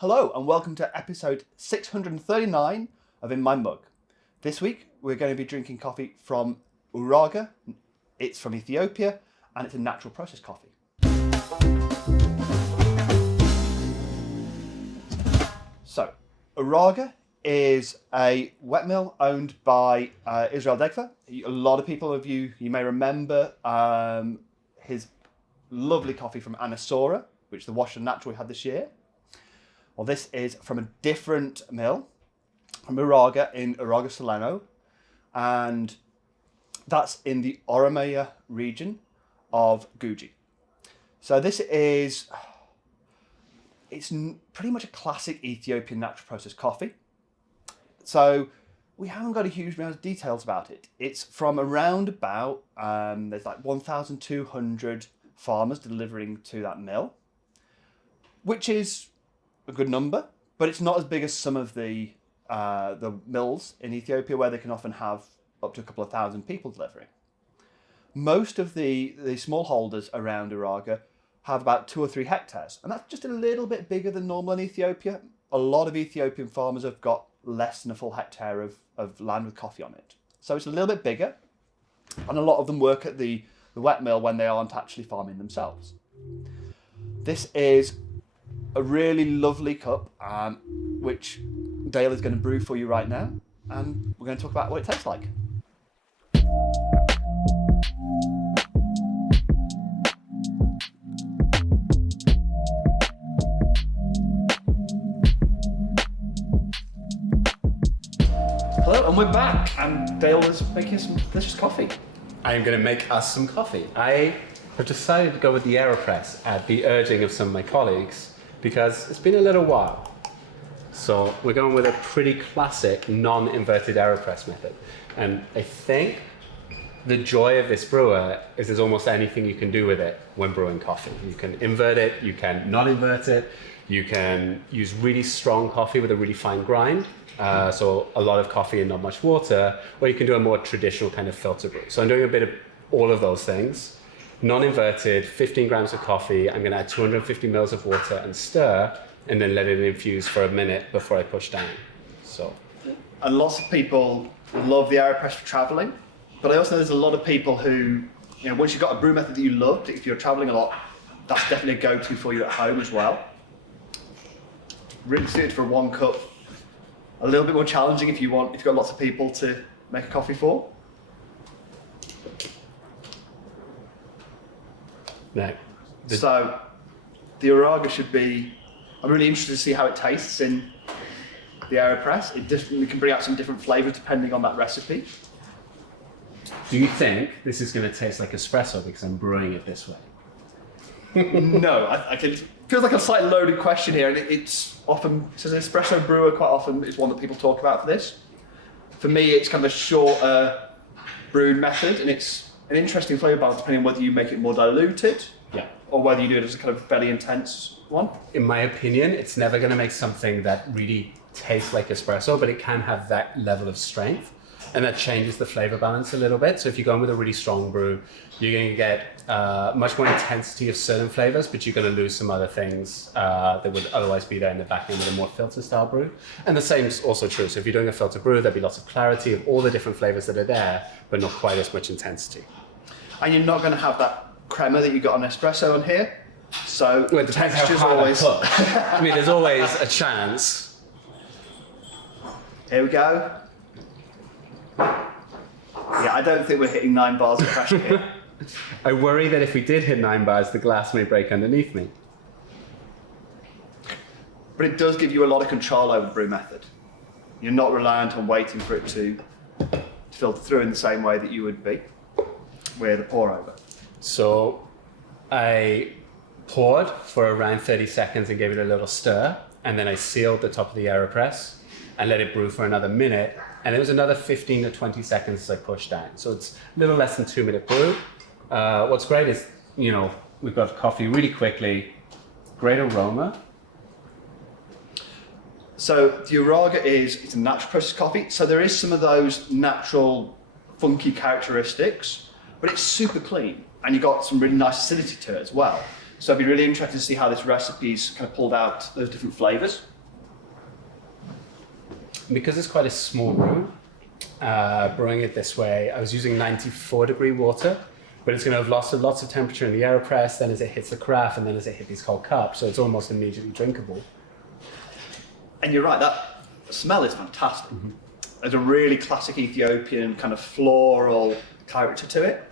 Hello and welcome to episode 639 of In My Mug. This week we're going to be drinking coffee from Uraga. It's from Ethiopia and it's a natural process coffee. So, Uraga is a wet mill owned by Israel Degfa. A lot of people of you may remember his lovely coffee from Anasora, which the Wash and Natural we had this year. Well, this is from a different mill, from Uraga in Uraga Solano, and that's in the Oromia region of Guji. So this is, it's pretty much a classic Ethiopian natural process coffee. So we haven't got a huge amount of details about it. It's from around about, there's like 1,200 farmers delivering to that mill, which is a good number, but it's not as big as some of the mills in Ethiopia where they can often have up to a couple of thousand people delivering. Most of the smallholders around Uraga have about 2 or 3 hectares, and that's just a little bit bigger than normal in Ethiopia. A lot of Ethiopian farmers have got less than a full hectare of land with coffee on it. So it's a little bit bigger, and a lot of them work at the wet mill when they aren't actually farming themselves. This is a really lovely cup, which Dale is going to brew for you right now, and we're going to talk about what it tastes like. Hello, and we're back, and Dale is making some delicious coffee. I am going to make us some coffee. I have decided to go with the AeroPress at the urging of some of my colleagues, because it's been a little while. So we're going with a pretty classic non-inverted AeroPress method. And I think the joy of this brewer is there's almost anything you can do with it when brewing coffee. You can invert it, you can not invert it, you can use really strong coffee with a really fine grind, so a lot of coffee and not much water, or you can do a more traditional kind of filter brew. So I'm doing a bit of all of those things. Non-inverted, 15 grams of coffee. I'm going to add 250 mils of water and stir, and then let it infuse for a minute before I push down. So, and lots of people love the AeroPress for traveling, but I also know there's a lot of people who, once you've got a brew method that you love, if you're traveling a lot, that's definitely a go-to for you at home as well. Really suited for 1 cup. A little bit more challenging if you've got lots of people to make a coffee for. no. So the Uraga should be, I'm really interested to see how it tastes in the AeroPress. It definitely can bring out some different flavour depending on that recipe. Do you think this is going to taste like espresso because I'm brewing it this way? No, I can. Feels like a slightly loaded question here, and it's often, so an espresso brewer quite often is one that people talk about for this. For me, it's kind of a shorter brewed method, and it's an interesting flavour balance depending on whether you make it more diluted, or whether you do it as a kind of fairly intense one. In my opinion, it's never going to make something that really tastes like espresso, but it can have that level of strength, and that changes the flavour balance a little bit. So if you're going with a really strong brew, you're going to get much more intensity of certain flavours, but you're going to lose some other things that would otherwise be there in the back end with a more filter style brew. And the same is also true. So if you're doing a filter brew, there'll be lots of clarity of all the different flavours that are there, but not quite as much intensity. And you're not going to have that crema that you got on espresso on here. So well, it depends how hard always... I push. I mean, there's always a chance. Here we go. Yeah, I don't think we're hitting 9 bars of pressure here. I worry that if we did hit 9 bars, the glass may break underneath me. But it does give you a lot of control over the brew method. You're not reliant on waiting for it to filter through in the same way that you would be with a pour over. So I poured for around 30 seconds and gave it a little stir, and then I sealed the top of the AeroPress and let it brew for another minute, and it was another 15 to 20 seconds as I pushed down. So it's a little less than 2-minute brew. What's great is, we've got coffee really quickly, great aroma. So the Uraga it's a natural process coffee, so there is some of those natural funky characteristics, but it's super clean, and you got some really nice acidity to it as well. So I'd be really interested to see how this recipe's kind of pulled out those different flavours. Because it's quite a small brew, brewing it this way, I was using 94-degree water, but it's going to have lost lots of temperature in the AeroPress, then as it hits the carafe, and then as it hits these cold cups, so it's almost immediately drinkable. And you're right, that smell is fantastic. Mm-hmm. There's a really classic Ethiopian kind of floral character to it.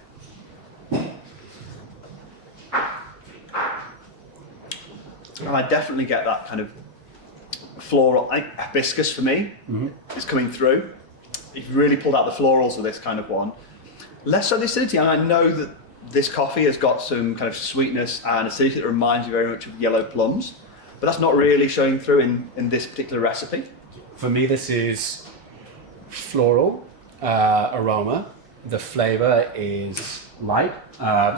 And I definitely get that kind of floral. I think hibiscus for me is coming through. You've really pulled out the florals of this kind of one. Less so the acidity, and I know that this coffee has got some kind of sweetness and acidity that reminds me very much of yellow plums, but that's not really showing through in this particular recipe. For me, this is floral aroma. The flavour is light.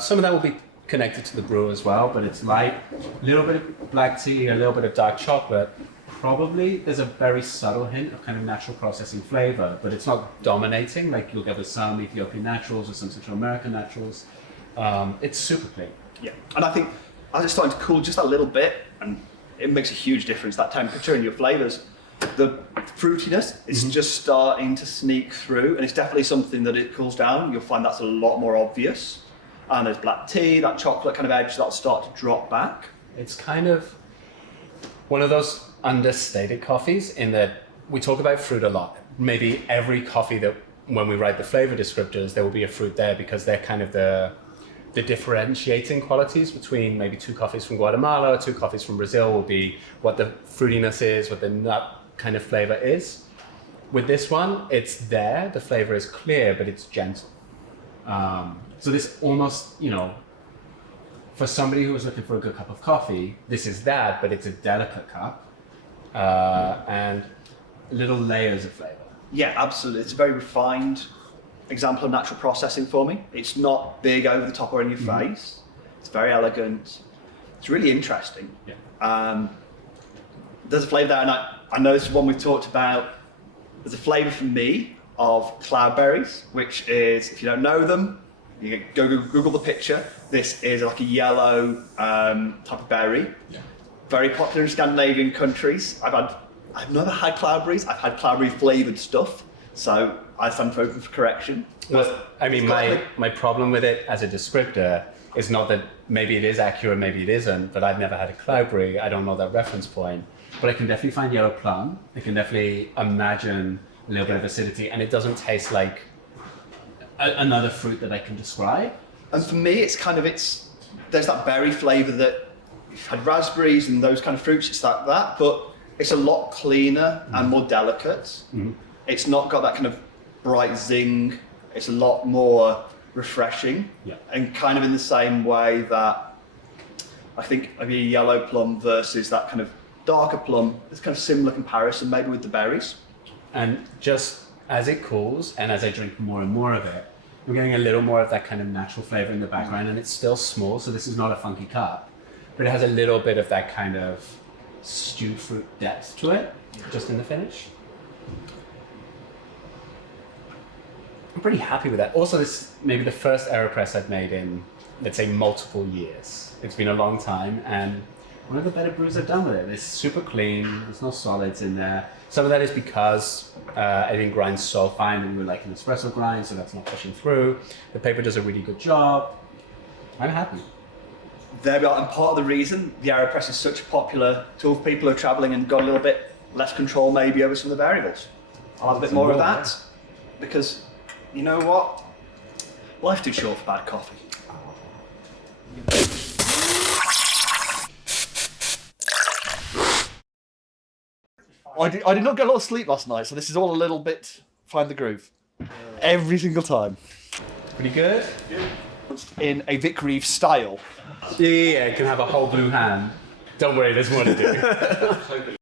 Some of that will be connected to the brew as well, but it's light. A little bit of black tea, a little bit of dark chocolate. Probably there's a very subtle hint of kind of natural processing flavour, but it's not dominating like you'll get with some Ethiopian naturals or some Central American naturals. It's super clean. Yeah, and I think as it's starting to cool just a little bit, and it makes a huge difference, that temperature in your flavours. The fruitiness is just starting to sneak through, and it's definitely something that it cools down, you'll find that's a lot more obvious. And there's black tea, that chocolate kind of edge that'll start to drop back. It's kind of one of those understated coffees in that we talk about fruit a lot. Maybe every coffee that when we write the flavor descriptors, there will be a fruit there because they're kind of the differentiating qualities between maybe two coffees from Guatemala or two coffees from Brazil will be what the fruitiness is, what the nut kind of flavor is. With this one, it's there, the flavor is clear, but it's gentle. So this almost, for somebody who was looking for a good cup of coffee, this is that, but it's a delicate cup and little layers of flavor. Yeah, absolutely. It's a very refined example of natural processing for me. It's not big over the top or in your face. It's very elegant. It's really interesting. Yeah. There's a flavour there, and I know this is one we've talked about. There's a flavour for me of cloudberries, which is, if you don't know them, you can go Google the picture. This is like a yellow type of berry. Yeah. Very popular in Scandinavian countries. I've never had cloudberries. I've had cloudberry flavoured stuff, so I stand open for correction. Well, I mean, my problem with it as a descriptor is not that maybe it is accurate, maybe it isn't, but I've never had a cloudberry. I don't know that reference point, but I can definitely find yellow plum. I can definitely imagine a little bit of acidity, and it doesn't taste like another fruit that I can describe. And for me, there's that berry flavour that you've had raspberries and those kind of fruits, it's like that, but it's a lot cleaner and more delicate. It's not got that kind of bright zing. It's a lot more refreshing. Yeah. And kind of in the same way that I think maybe a yellow plum versus that kind of darker plum, it's kind of similar comparison maybe with the berries. And just as it cools and as I drink more and more of it, I'm getting a little more of that kind of natural flavor in the background, and it's still small, so this is not a funky cup, but it has a little bit of that kind of stewed fruit depth to it, just in the finish. I'm pretty happy with that. Also, this may be the first AeroPress I've made in, let's say, multiple years. It's been a long time, and one of the better brews I've done with it. It's super clean, there's no solids in there. Some of that is because I didn't grind so fine and we were like an espresso grind, so that's not pushing through. The paper does a really good job. I'm happy. There we are, and part of the reason the AeroPress is such a popular tool for people who are travelling and got a little bit less control maybe over some of the variables. I'll have a bit more of that, because you know what? Life's too short for bad coffee. I did not get a lot of sleep last night, so this is all a little bit find the groove. Every single time. Pretty good? In a Vic Reeves style. Yeah, it can have a whole blue hand. Don't worry, there's more to do.